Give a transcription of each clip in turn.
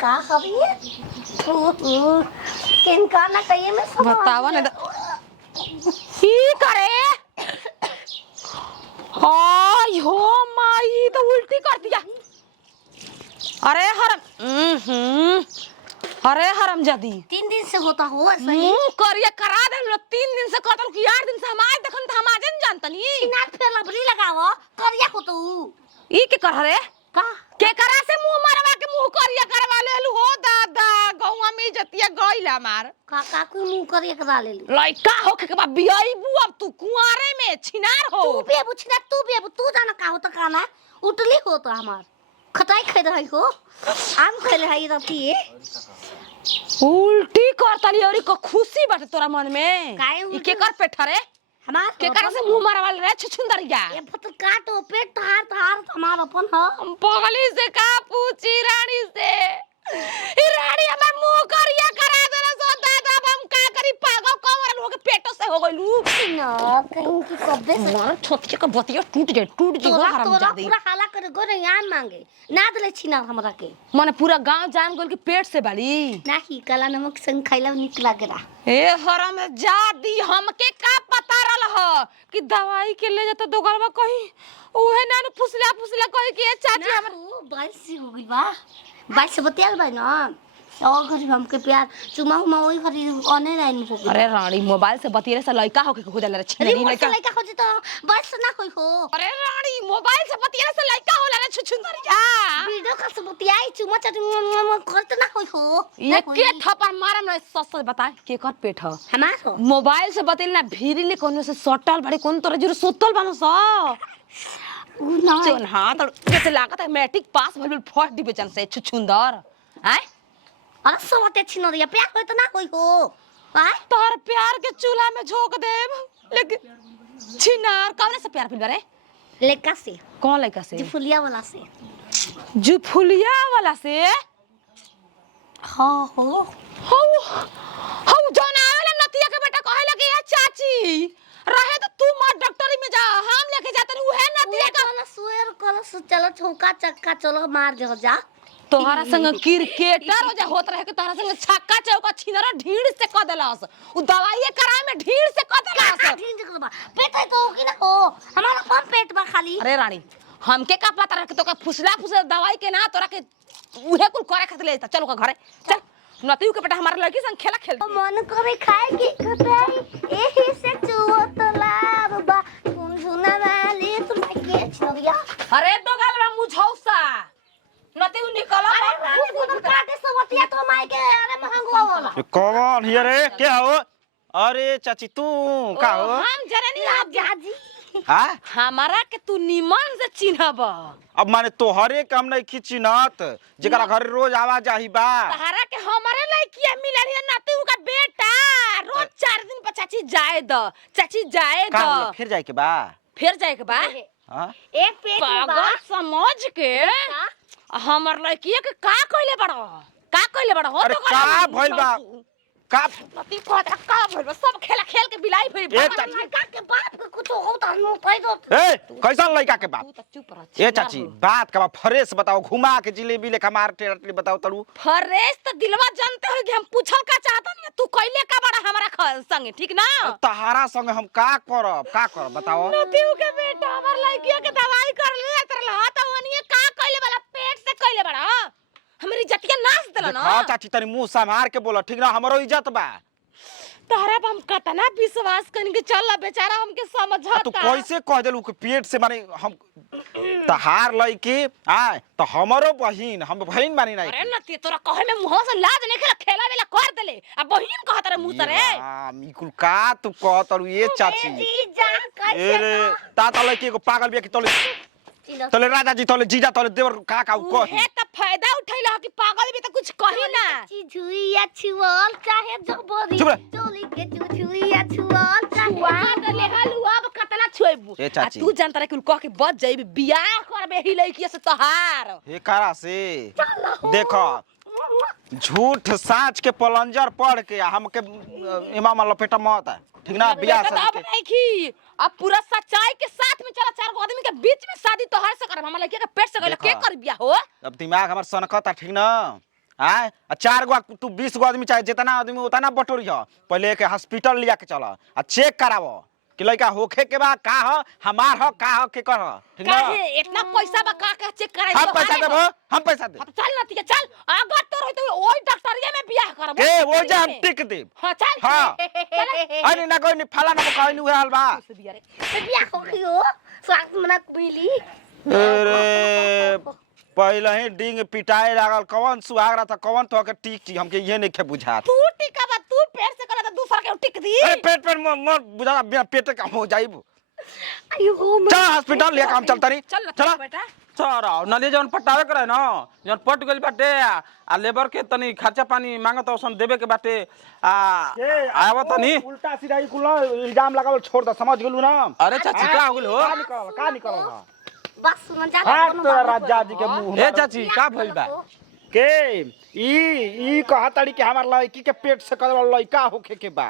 का हवे किनका ना कहिए मैं सब बतावा नहीं ही करे हाय हो माई तो उल्टी कर दिया। अरे अरे हरामजादी 3 दिन से होता हो ऐसा ही करिए करा दे लो 3 दिन से कहतल कि 8 दिन से हम आज देखन त हम आज न जानतनी नाक पे लबड़ी लगावो करिया को तू ई के कर रे का के करा से मुंह मारवा के मुंह करिया करवा लेलु हो दादा गौवा में इज्जतिया गइला मार का कोई मुंह करिया करा ले लइका होके के बा बियाईबू अब तू कुंवारे में छिनार हो तू बेबू तू जाना का हो त काना उठली हो तो हमार खटाई खाइ रही हो आम खइले हई रती उल्टी करतली और को खुशी बाटे तोरा मन में काहे ई के कर पेठा रे हमार के कर से मुंह मारवाल रे छुछुंदरिया ये फत काटो पेट तहार हमार अपन ह पगली से का पूछी रानी से ई रानी हमर मुंह करिया करा देला सो दादा अब हम का करी पागल कमर लोग पेटो से हो गइलू ना कहीं की कब्बे से मार छोटी का बतिया टूट जे हो हराम जादी पूरा हाला कर गो रे यान मांगे ना दले छिना हमरा के माने पूरा गांव जान गेल कि पेट से बाड़ी नाही काला नमक संग खाइला निक लागेला ए हराम जादी हमके का पता रहल ह कि दवाई के ले जाता दोगलवा कहीं ओहे नानु फुसला कहि के चाची ना हमर हो 22 हो गइल बा 22 बतियाल बा ना और घर हमके प्यार चुमा हुमा ओई घरी ऑनलाइन लाइन हो गइल अरे रानी मोबाइल से बतिये से लइका होके हो जाला रे अरे छिनी लइका लइका खोजे तो बस ना कोई हो अरे रानी मोबाइल से बतिये से लइका होला रे छुछुंदरिया वीडियो का सब बतियाई चुमा चटनी करत ना कोई हो ये के थप्पड़ मारम ना सच बता के कर पेट ह हमार हो मोबाइल से बतिल ना भीरीले कोन से सटल बड़े कोन तोरा जरूर सुतल बानो स उ ना चोन हां तो कैसे लागत है मैट्रिक पास भइल फर्स्ट डिवीजन से छुछुंदर हैं अरे सब ते छिनो दिया प्यार होय तो ना कोई हो आय तोहर प्यार के चूल्हा में झोंक देब लेकिन छिनार कौन से प्यार फिर रे लेका से कौन लड़का से जुफुलिया वाला से जुफुलिया वाला से हां हो हो जौन आवेला नतिया के बेटा कहे लगे या चाची रहे तो तू मार डॉक्टरी में जा हम लेके जातन उहे नतिया का वाला सुएर कलस चलो चौका चक्का चलो मार दे जा तोहरा संग क्रिकेटर हो जा होत रहे के तोहरा संग छक्का चौका छिनरा ढीड़ से क देलास उ दवाई कराए में ढीड़ से क देलास ढींज कर बा पेट है तो कि ना हो हमारा कम पेट बा खाली अरे रानी हमके का पता रहे के तो का फुसला दवाई के ना तोरा के उहे कुल करे खातिर ले चल का घरे चल नतियू के बेटा हमारे लड़की संग खेला खेल मन करे खाए के खटाई एही से चुओ तो लाभ बा सुन सुना वाले तुम के छोरिया अरे दो गालवा मुझौसा नतियू निकल अरे खुद काटे सवतिया तो माई के अरे महंगो वाला कौन हियर रे क्या हो अरे चाची तू का हो हम जननी आप जाजी हां हमारा के तू निमन से चिन्हब अब माने तोहरे काम नहीं खिचिनत जेकरा घर रोज आवा जाही बा तहरा के हमारे लड़किया मिलल है नतियू का बेटा रोज 4 दिन पर चाची जाए द का फिर जाए के बा फिर जाए के बा हां एक पेट में बा पागल समझ के हमर लड़किया के का कइले बड़ हो अरे का भइल बा का नती को का भइल बा सब खेला खेल के बिलाई भइल ए बा लड़का के बाप के कुछ हो तो हम कह दो ए कैसन लड़का के बाप तू त चुप रह ए चाची बात का फ्रेश बताओ घुमा के जिलेबी लेखा मार टेरटली बताओ तड़ू फरेश त दिलवा जानते हो कि हम पूछल का चाहता नहीं तू कइले का बड़ा हमारा संगे ठीक ना तहारा संग हम का करब बताओ नतीउ के बेटा हमर लड़किया के दवाई कर ले तरला त ओनिए का कइले वाला पेट से कइले बड़ा हमरी इज्जतिया नाश देला ना हां चाची तनी मुंह संभार के बोल ठीक ना हमरो इज्जत बा तहरा हम कतना विश्वास कन के चल बेचारा हमके समझता तू कैसे कह देलू कि पेट से माने हम तहार लइकी आ तो हमरो बहिन हम बहिन मानी नहीं अरे नती तोरा कहे में मुंह से लाज नहीं खेला खेला वेला कर देले आ बहिन कहत रे मुंह से रे हां मिकुल का तू कहत रू ये चाची जी जा कैसे ए रे ता लइकी को पागल बिया कि तले राजा जी तले जीजा तले देवर का कह हे त फायदा उठैला कि पागल भी त कुछ कही ना झुइया छुअल चाहे जबरी टोली के झुइया छुअल चाहे वाट ले हलु अब कतना छुएबू ए चाची। तू जानता रे कि कह के बच जाइबे बियाह करबे ही लइकी से तहार हे करा से देखो झूठ साच के पलंजर पढ़ के हमके इमाम लपेटा मत ठीक ना बियाह अब शादी नहीं की अब पूरा सच्चाई के साथ में चला 4 गो आदमी के बीच में शादी तोहर से करब हम लड़की के पेट से गइल के कर बिया हो अब दिमाग हमार सनकता ठीक ना आय 4 गो तू 20 गो आदमी चाहे जितना आदमी उतना बटोरी हो पहले एक हॉस्पिटल लिया के चला आ चेक करावो कि लड़का होखे के बा का हो हमार हो का हो के कर हो ठीक ना काहे इतना पैसा बा का चेक कराई हम पैसा देबो हम पैसा दे चल ना ठीक है चल अगर तोर होई तो ओई डॉक्टरिया में बियाह करब के वो जा हम टिक देब हां चल हाँ। अरे ना कोई फला ना कोई नहीं हाल बा बिया हो गयो स्वागत मना मिली अरे पहले ही डिंग पिटाए लागल कौन सुहाग रहा था कौन तो के टिक की हमके ये नहीं खे बुझात तू टिका बा तू पेट से करा तो दूसरा के टिक दी अरे पेट मोर बुझा बिना पेट का हो जाइब अयो चल हॉस्पिटल ले काम चलता नहीं चल चला बेटा सर नली जवन पटावे करे न जवन पट गइल बाटे आ लेबर के तनी खर्चा पानी मांगत औसन देवे के बाटे आ आवत तनी उल्टा सीधा ई कुल इल्जाम लगावल छोड़ द समझ गेलू ना अरे चाची का हो गेल हो का निकल बस सुन जा हां तोरा राजा जी के मुंह ए चाची का भइल बा के ई कहतड़ी कि हमार लड़की के पेट से करल लड़का होखे के बा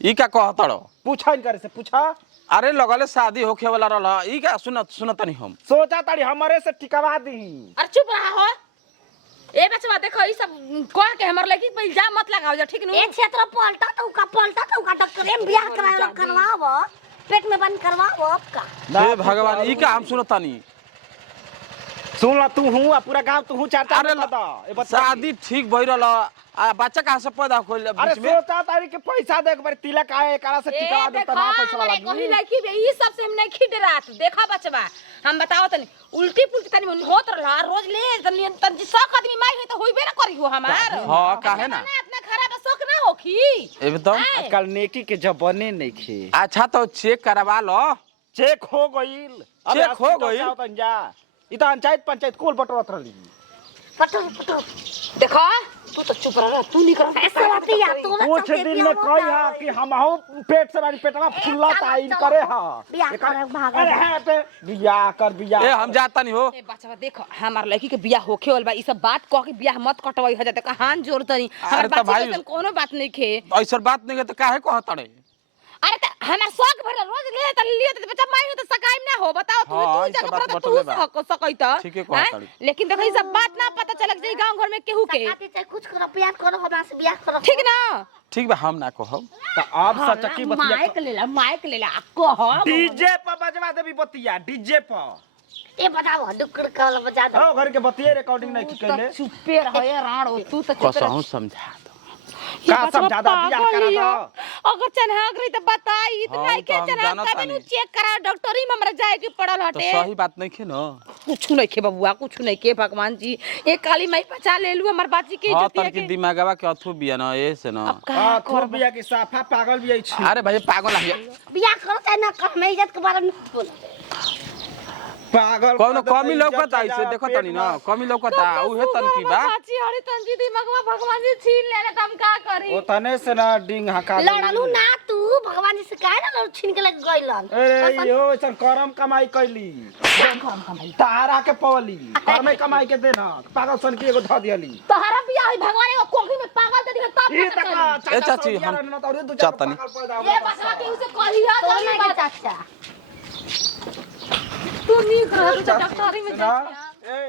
ई का कहतड़ो पूछा इनकर से पूछा अरे लगले शादी होखे वाला रहल ई का सुनतनी हम सोचा ताड़ी हमरे से टिकवा दी अरे चुप रहा हो ए बचवा देखो ई सब कह के हमर लड़की पे इल्जाम मत लगाओ जा ठीक नु एक क्षेत्र पलटा तो का टक्कर में बियाह करवाओ पेट में बंद करवाओ आपका हे भगवान ई का हम सुनतनी सुन ला तू हूं पूरा गांव तू हूं चार अरे शादी ठीक भई रहल आ बच्चा कहां से पैदा होइल अरे बीच में सोचा तारी के पैसा दे एक बार तिलक आए एकरा से टिकवा दे तना पैसा वाला कहीं लड़की बे ई सब से हम नहीं खिड रात देखा बचवा हम बताओ तनी उल्टी पुल्टी तनी होत रहला रोज ले तनी तन सब आदमी माई है तो होइबे ना करी हो हमार हां काहे ना इतना खराब शौक ना होखी एबे तो आजकल नेकी के जबने नहीं खे अच्छा तो चेक करवा लो चेक हो गइल चेक हो गइल जा ई तो पंचायत कुल बटोरत रहली पटो देखो तू तो चुप रह तू नहीं कर ऐसा बात या तो कुछ दिन में कही हा कि हम हो पेट से बारी पेटवा फुल्ला ताइन करे हा बियाह करे भागा अरे है पे बियाह कर बियाह ए हम जाता नहीं हो ए बच्चा देखो हमार लड़की के बियाह होखे वाला बा ई सब बात कह के बियाह मत कटवाई हो जाते कहां जोर तनी हमार अरे तो बच्ची भाई- के कोनो बात नहीं खे ऐसा बात नहीं है तो काहे कहतड़े अरे त हमार शौक भर रोज ले त लिए त बच्चा माई हो त सकाई ना हो बताओ तू हाँ, तू ई जगह सब पर बात त बटले तू बा। सकई त ठीके कहत ताड़ी। लेकिन देखो ई सब बात ना पता चलक जे गांव घर में केहू के सकाते चाहे कुछ करो प्यार करो हमरा से बियाह करो ठीक ना ठीक बा हम ना कहब तो अब सचकी बतिया माइक लेला कह डीजे पर बजवा देबी बतिया डीजे पर ए बताओ डुक्कर का वाला बजा दो ओ घर के बतिये रिकॉर्डिंग नहीं की कैले चुप्पे रह ये राणो तू त चुप कसहु समझा दो का समझा दा बियाह करा दो अगर चनहाग रही त बताई इतना हाँ, के तो हम चनहाग जानत तबे नु तानी। चेक करा डॉक्टरी में हमरा जाए के पड़ल तो हटे सही बात नहीं खे न कुछ नहीं के बबुआ कुछ नहीं के भगवान जी एक काली माई बचा ले लू हमर बाची की हां इज्जत तर की दिमागवा के अथु बिया न ए से न अब का हां कर खूब बिया के साफा पागल भी छी अरे भाई पागल है बियाह करो चाहे ना करो मैं इज्जत के बारे में मत बोलो पागल कौन कमी लौकता ऐसे देखो तनी न कमी लौकता उहे तन की बा बाची हरी तन जी दिमागवा भगवान जी छीन लेले त हम का करी ओ तने से ना डिंग हका लड़लू ना तू भगवान जी से काहे ना लड़ छीन के लग गइलन अरे यो ऐसा करम कमाई कैली तारा के पवली करम कमाई के देना पागल सन के एगो ध दियली तोहरा बियाह होई भगवान एगो कोखी में पागल दे दिखे तब ई पता तक चली। ए चाची, हम चाहतनी। ये बसवा के उसे कहिया तो तो ना नहीं के चाचा तू नहीं कर डॉक्टरी में जा ए